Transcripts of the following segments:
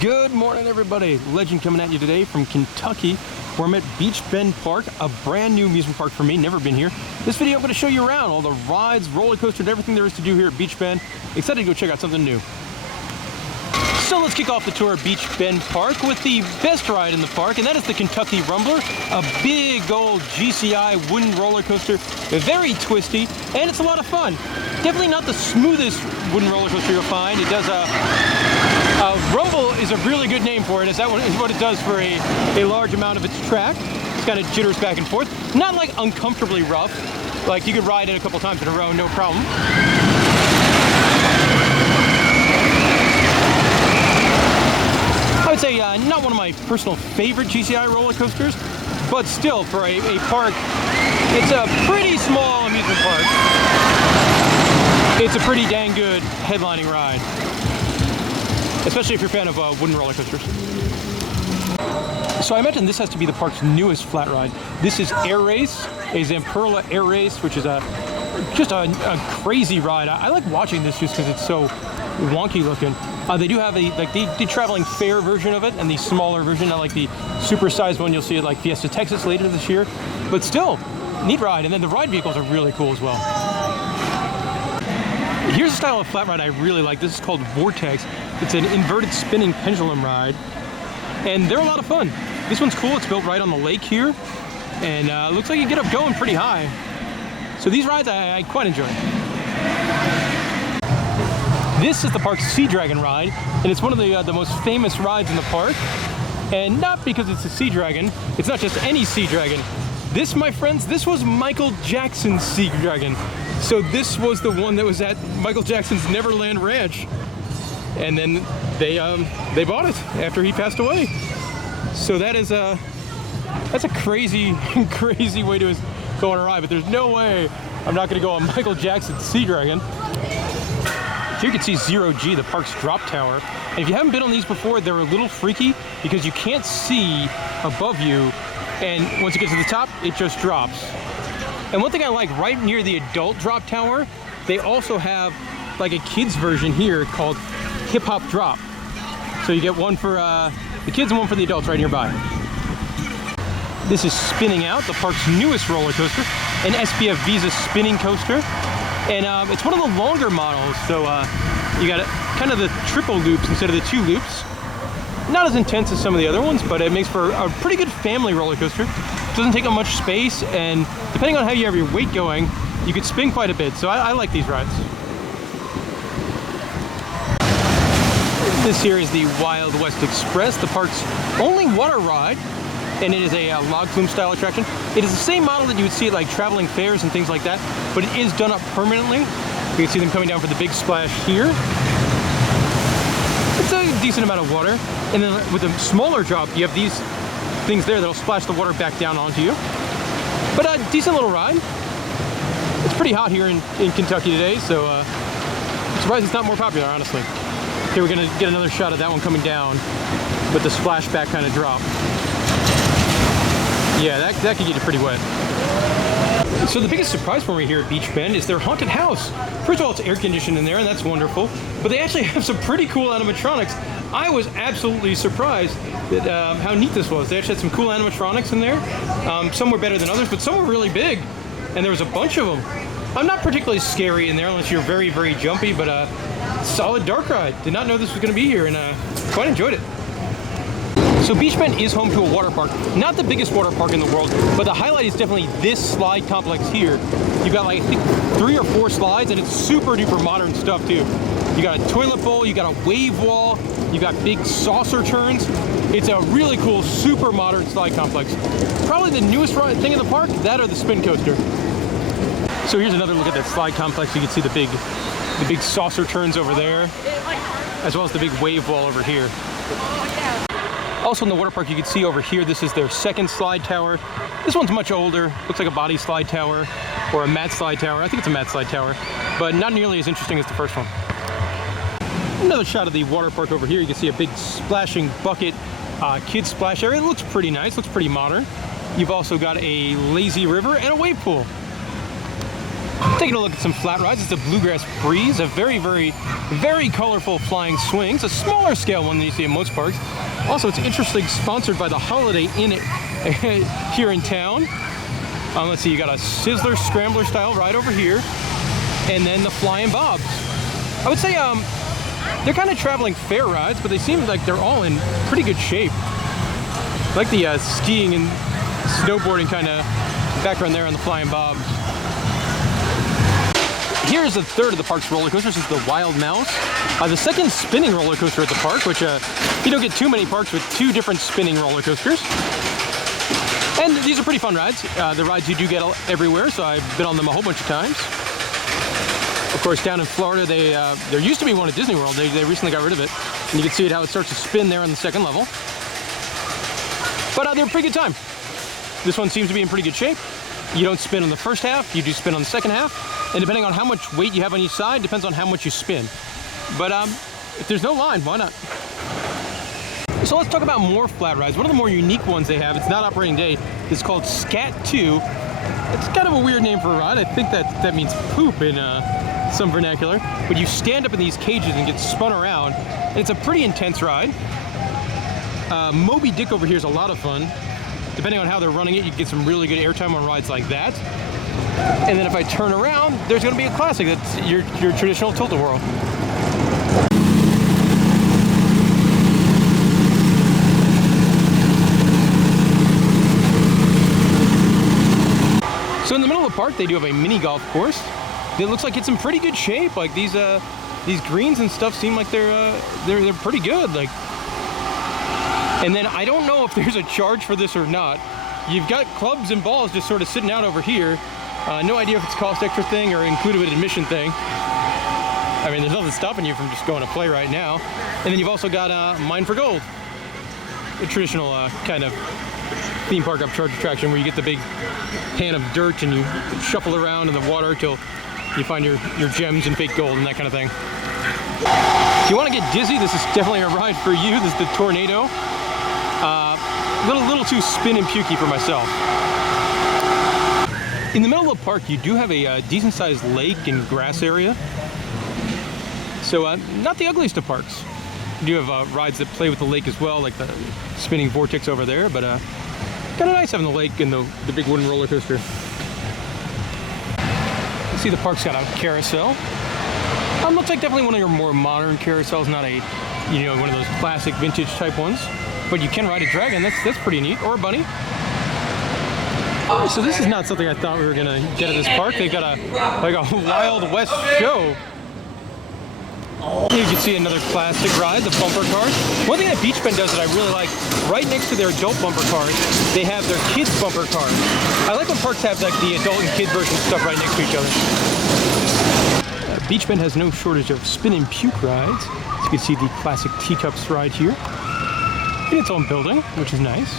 Good morning, everybody. Legend coming at you today from Kentucky, where I'm at Beech Bend Park, a brand new amusement park for me, never been here. This video I'm going to show you around all the rides, roller coasters, and everything there is to do here at Beech Bend. Excited to go check out something new. So let's kick off the tour of Beech Bend Park with the best ride in the park, and that is the Kentucky Rumbler, a big old GCI wooden roller coaster, very twisty, and it's a lot of fun. Definitely not the smoothest wooden roller coaster you'll find. It does rumble is a really good name for it, as that is what it does for a large amount of its track. It's kind of jitters back and forth. Not like uncomfortably rough, like you could ride it a couple times in a row, no problem. I would say not one of my personal favorite GCI roller coasters, but still for a park, it's a pretty small amusement park. It's a pretty dang good headlining ride, especially if you're a fan of wooden roller coasters. So I imagine this has to be the park's newest flat ride. This is Air Race, a Zamperla Air Race, which is just a crazy ride. I like watching this just because it's so wonky looking. They do have the traveling fair version of it and the smaller version, not like the supersized one you'll see at like Fiesta Texas later this year. But still, neat ride. And then the ride vehicles are really cool as well. Here's a style of flat ride I really like. This is called Vortex. It's an inverted spinning pendulum ride, and they're a lot of fun. This one's cool. It's built right on the lake here, and looks like you get up going pretty high. So these rides I quite enjoy. This is the park's Sea Dragon ride, and it's one of the most famous rides in the park. And not because it's a Sea Dragon. It's not just any Sea Dragon. This, my friends, this was Michael Jackson's Sea Dragon. So this was the one that was at Michael Jackson's Neverland Ranch, and then they bought it after he passed away. So that's a crazy crazy way to go on a ride. But there's no way I'm not going to go on Michael Jackson's Sea Dragon. Here you can see Zero G, the park's drop tower. And if you haven't been on these before, they're a little freaky because you can't see above you, and once you get to the top, it just drops. And one thing I like, right near the adult drop tower, they also have like a kids version here called Hip Hop Drop. So you get one for the kids and one for the adults right nearby. This is Spinning Out, the park's newest roller coaster, an SBF Visa spinning coaster. And it's one of the longer models, so you got kind of the triple loops instead of the two loops. Not as intense as some of the other ones, but it makes for a pretty good family roller coaster. It doesn't take up much space, and depending on how you have your weight going, you could spin quite a bit. So I like these rides. This here is the Wild West Express, the park's only water ride, and it is a log flume style attraction. It is the same model that you would see at like traveling fairs and things like that, but it is done up permanently. You can see them coming down for the big splash here. It's a decent amount of water, and then with a smaller drop, you have these things there that'll splash the water back down onto you. But a decent little ride. It's pretty hot here in Kentucky today, so I'm surprised it's not more popular, honestly. Here we're gonna get another shot of that one coming down with the splashback kind of drop. Yeah, that could get you pretty wet. So the biggest surprise for me here at Beech Bend is their haunted house. First of all, it's air conditioned in there, and that's wonderful. But they actually have some pretty cool animatronics. I was absolutely surprised that how neat this was. They actually had some cool animatronics in there. Some were better than others, but some were really big, and there was a bunch of them. I'm not particularly scary in there unless you're very, very jumpy, but solid dark ride. Did not know this was going to be here, and quite enjoyed it. So Beech Bend is home to a water park. Not the biggest water park in the world, but the highlight is definitely this slide complex here. You've got like, I think, 3 or 4 slides, and it's super duper modern stuff too. You got a toilet bowl, you got a wave wall, you got big saucer turns. It's a really cool, super modern slide complex. Probably the newest thing in the park, that or the spin coaster. So here's another look at that slide complex. You can see the big saucer turns over there, as well as the big wave wall over here. Also in the water park, you can see over here, this is their second slide tower. This one's much older, looks like a body slide tower or a mat slide tower. I think it's a mat slide tower, but not nearly as interesting as the first one. Another shot of the water park over here. You can see a big splashing bucket kids splash area. It looks pretty nice, looks pretty modern. You've also got a lazy river and a wave pool. Taking a look at some flat rides, it's a Bluegrass Breeze, a very, very, very colorful flying swing. It's a smaller scale one than you see in most parks. Also, it's interesting, sponsored by the Holiday Inn here in town. Let's see, you got a Sizzler Scrambler style ride over here, and then the Flying Bobs. I would say they're kind of traveling fair rides, but they seem like they're all in pretty good shape. I like the skiing and snowboarding kind of background there on the Flying Bobs. Here's the third of the park's roller coasters. This is the Wild Mouse, the second spinning roller coaster at the park, which you don't get too many parks with two different spinning roller coasters. And these are pretty fun rides. The rides you do get everywhere, so I've been on them a whole bunch of times. Of course, down in Florida, there used to be one at Disney World. They recently got rid of it. And you can see it how it starts to spin there on the second level. But they're a pretty good time. This one seems to be in pretty good shape. You don't spin on the first half, you do spin on the second half. And depending on how much weight you have on each side, depends on how much you spin. But if there's no line, why not? So let's talk about more flat rides. One of the more unique ones they have, it's not operating today, it's called Scat 2. It's kind of a weird name for a ride. I think that means poop in some vernacular. But you stand up in these cages and get spun around, and it's a pretty intense ride. Moby Dick over here is a lot of fun. Depending on how they're running it, you can get some really good airtime on rides like that. And then if I turn around, there's going to be a classic. That's your traditional tilt-a-whirl. So in the middle of the park, they do have a mini golf course. It looks like it's in pretty good shape. Like these greens and stuff seem like they're pretty good. Like, and then I don't know if there's a charge for this or not. You've got clubs and balls just sort of sitting out over here. No idea if it's a cost extra thing or included with admission thing. I mean, there's nothing stopping you from just going to play right now. And then you've also got Mine for Gold, a traditional kind of theme park upcharge attraction where you get the big pan of dirt and you shuffle around in the water till you find your gems and fake gold and that kind of thing. If you want to get dizzy, this is definitely a ride for you. This is the Tornado. Little too spin and pukey for myself. In the middle of the park, you do have a decent-sized lake and grass area. So not the ugliest of parks. You do have rides that play with the lake as well, like the spinning vortex over there, but kind of nice having the lake and the big wooden roller coaster. You see the park's got a carousel. Looks like definitely one of your more modern carousels, not a, one of those classic vintage type ones. But you can ride a dragon, that's pretty neat, or a bunny. So this is not something I thought we were gonna get at this park. They've got a Wild West show. You can see another classic ride, the bumper cars. One thing that Beech Bend does that I really like, right next to their adult bumper cars, they have their kids bumper cars. I like when parks have like the adult and kid version stuff right next to each other. Beech Bend has no shortage of spin and puke rides. So you can see the classic teacups ride here in its own building, which is nice.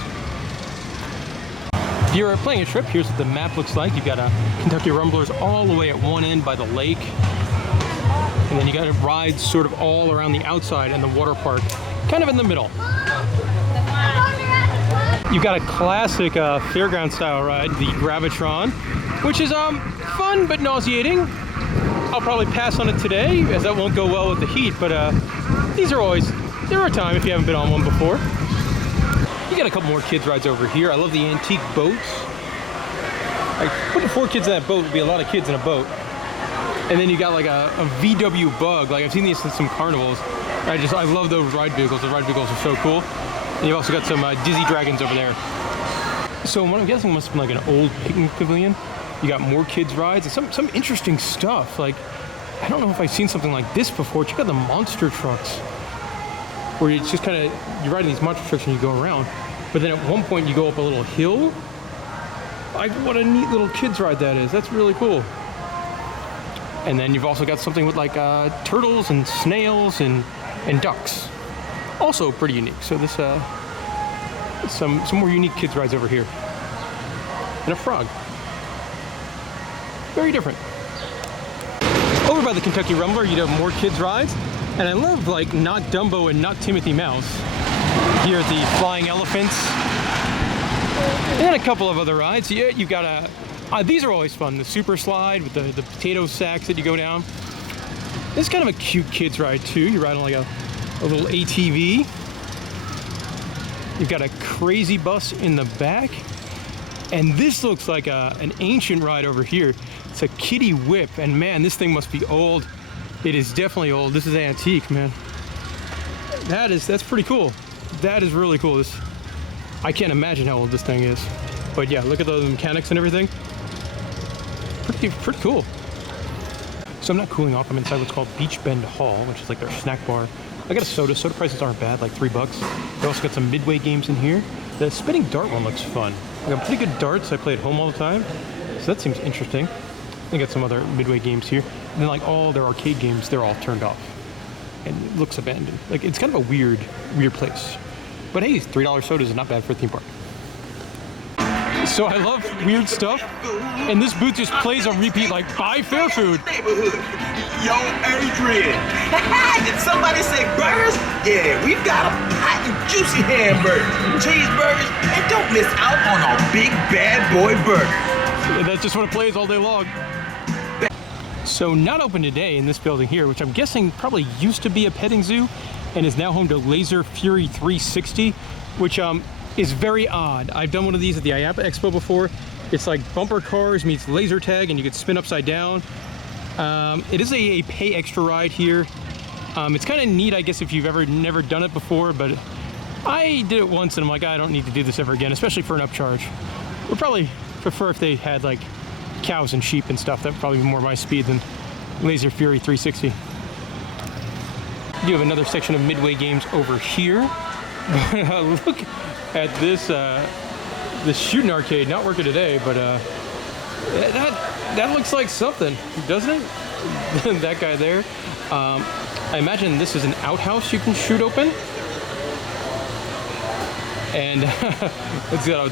If you're playing a trip, here's what the map looks like. You've got Kentucky Rumblers all the way at one end by the lake. And then you got rides sort of all around the outside and the water park, kind of in the middle. You've got a classic fairground style ride, the Gravitron, which is fun but nauseating. I'll probably pass on it today, as that won't go well with the heat, but they're a time if you haven't been on one before. You got a couple more kids rides over here. I love the antique boats. Like, putting 4 kids in that boat would be a lot of kids in a boat. And then you got like a VW Bug. Like, I've seen these in some carnivals. I love those ride vehicles. The ride vehicles are so cool. And you've also got some Dizzy Dragons over there. So what I'm guessing must have been like an old picnic pavilion. You got more kids rides and some interesting stuff. Like, I don't know if I've seen something like this before. Check out the monster trucks, where it's just kind of, you're riding these monster trucks and you go around. But then at one point you go up a little hill. Like, what a neat little kids ride that is. That's really cool. And then you've also got something with like turtles and snails and ducks. Also pretty unique. So this, some more unique kids rides over here. And a frog. Very different. Over by the Kentucky Rumbler, you'd have more kids rides. And I love like Not Dumbo and Not Timothy Mouse. Here at the Flying Elephants. And then a couple of other rides. Yeah, you've got These are always fun. The super slide with the potato sacks that you go down. This is kind of a cute kid's ride too. You ride on like a little ATV. You've got a crazy bus in the back. And this looks like an ancient ride over here. It's a kiddie whip, and man, this thing must be old. It is definitely old. This is antique, man. That's pretty cool. That is really cool. I can't imagine how old this thing is. But yeah, look at those mechanics and everything. Pretty cool. So I'm not cooling off. I'm inside what's called Beech Bend Hall, which is like their snack bar. I got a soda. Soda prices aren't bad, like $3. They also got some Midway games in here. The spinning dart one looks fun. I got pretty good darts. I play at home all the time, so that seems interesting. They got some other Midway games here, and then like all their arcade games, they're all turned off, and it looks abandoned. Like it's kind of a weird place. But hey, $3 sodas is not bad for a theme park. So I love weird stuff, and this booth just plays on repeat like buy fair food. Yo, Adrian, did somebody say burgers? Yeah, we've got a hot and juicy hamburger, cheeseburgers, and don't miss out on our big bad boy burger. And that's just what it plays all day long. So not open today in this building here, which I'm guessing probably used to be a petting zoo and is now home to Laser Fury 360, which is very odd. I've done one of these at the IAPA Expo before. It's like bumper cars meets laser tag, and you could spin upside down. It is a pay extra ride here. It's kind of neat, I guess, if you've never done it before, but I did it once and I'm like, I don't need to do this ever again, especially for an upcharge. Would probably prefer if they had like cows and sheep and stuff. That would probably be more my speed than Laser Fury 360. You have another section of Midway games over here. Look at this shooting arcade, not working today, but that looks like something, doesn't it? That guy there. I imagine this is an outhouse you can shoot open. And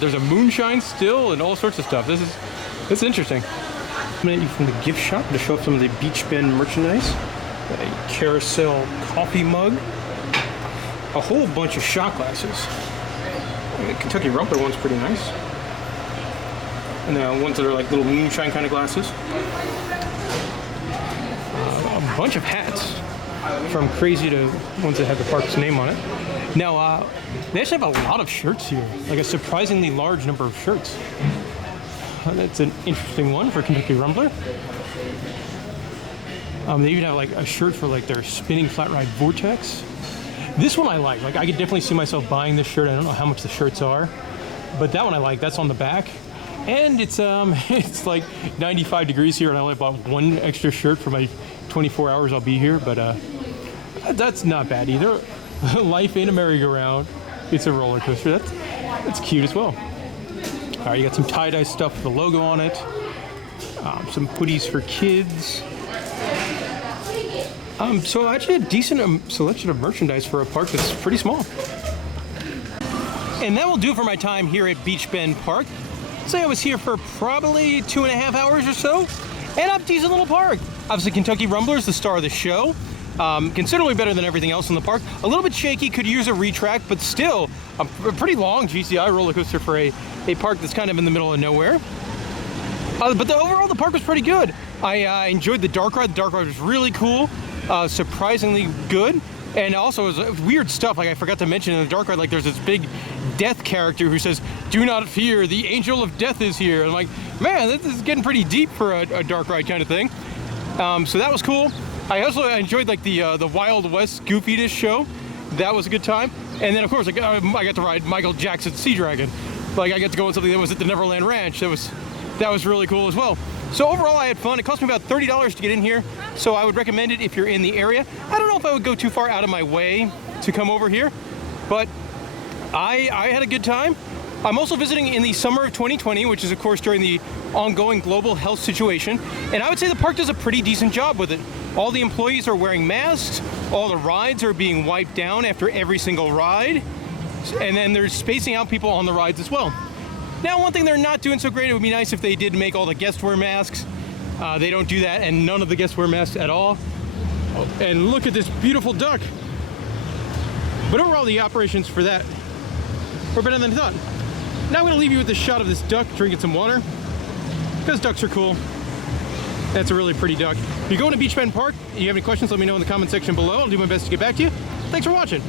there's a moonshine still and all sorts of stuff. This is interesting. I'm gonna you from the gift shop to show up some of the Beech Bend merchandise. A carousel coffee mug. A whole bunch of shot glasses. The Kentucky Rumpler one's pretty nice. And the ones that are like little moonshine kind of glasses. A bunch of hats. From crazy to ones that have the park's name on it. Now, they actually have a lot of shirts here. Like a surprisingly large number of shirts. That's an interesting one for Kentucky Rumbler. They even have like a shirt for like their spinning flat ride Vortex. This one I like. Like I could definitely see myself buying this shirt. I don't know how much the shirts are, but that one I like. That's on the back, and it's it's like 95 degrees here, and I only bought one extra shirt for my 24 hours I'll be here. But that's not bad either. Life ain't a merry-go-round. It's a roller coaster. That's cute as well. All right, you got some tie-dye stuff with the logo on it. Some hoodies for kids. So actually a decent selection of merchandise for a park that's pretty small. And that will do it for my time here at Beech Bend Park. Say I was here for probably 2.5 hours or so, and a decent little park. Obviously Kentucky Rumbler is the star of the show. Considerably better than everything else in the park. A little bit shaky, could use a retrack, but still a pretty long GCI roller coaster for a park that's kind of in the middle of nowhere. But overall, the park was pretty good. I enjoyed the dark ride. The dark ride was really cool, surprisingly good. And also, it was weird stuff. Like I forgot to mention in the dark ride, like there's this big death character who says, "Do not fear, the angel of death is here." And I'm like, man, this is getting pretty deep for a dark ride kind of thing. So that was cool. I also enjoyed like the Wild West goofiness show. That was a good time. And then of course I got to ride Michael Jackson's Sea Dragon. Like I got to go on something that was at the Neverland Ranch. That was really cool as well. So overall I had fun. It cost me about $30 to get in here. So I would recommend it if you're in the area. I don't know if I would go too far out of my way to come over here, but I had a good time. I'm also visiting in the summer of 2020, which is of course during the ongoing global health situation. And I would say the park does a pretty decent job with it. All the employees are wearing masks. All the rides are being wiped down after every single ride. And then they're spacing out people on the rides as well. Now, one thing they're not doing so great, it would be nice if they did make all the guests wear masks. They don't do that, and none of the guests wear masks at all. And look at this beautiful duck. But overall, the operations for that were better than I thought. Now I'm gonna leave you with a shot of this duck drinking some water. because ducks are cool. That's a really pretty duck. If you're going to Beech Bend Park and you have any questions, let me know in the comment section below. I'll do my best to get back to you. Thanks for watching.